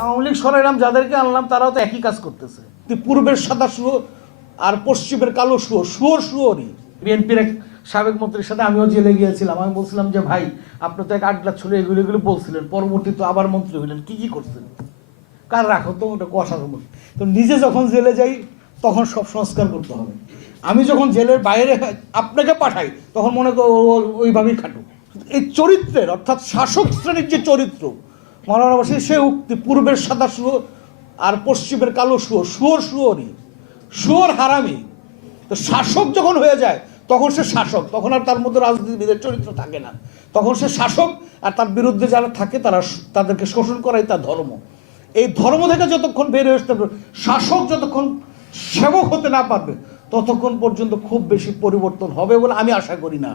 আওয়ামী লীগ সরাইলাম যাদেরকে আনলাম, তারাও তো একই কাজ করতেছে। তো পূর্বের সাদা শুয়ো আর পশ্চিমের কালো শুয়ো, শুয়োর শুয়োরই। বিএনপির এক সাবেক মন্ত্রীর সাথে আমিও জেলে গিয়েছিলাম। আমি বলছিলাম যে, ভাই, আপনি তো এক আড্ডা ছড়ে এগুলো এগুলো বলছিলেন। পরবর্তীতে আবার মন্ত্রী হইলেন। কি কি করছেন? কার রাখো তো ওটা মধ্যে তো নিজে যখন জেলে যাই, তখন সব সংস্কার করতে হবে। আমি যখন জেলের বাইরে আপনাকে পাঠাই, তখন মনে করো ওইভাবেই খাটুক এই চরিত্রের, অর্থাৎ শাসক শ্রেণির যে চরিত্র মৌলানা বসে সে উক্তি পূর্বের সাদা শুয়ো আর পশ্চিমের কালো শুয়ো শুয়োর শুয়োরই, শুয়োর হারামি। তো শাসক যখন হয়ে যায়, তখন সে শাসক, তখন আর তার মধ্যে রাজনীতিবিদের চরিত্র থাকে না। তখন সে শাসক আর তার বিরুদ্ধে যারা থাকে, তারা তাদেরকে শোষণ করাই তার ধর্ম। এই ধর্ম থেকে যতক্ষণ বেরিয়ে আসতে পারবে, শাসক যতক্ষণ সেবক হতে না পারবে, ততক্ষণ পর্যন্ত খুব বেশি পরিবর্তন হবে বলে আমি আশা করি না।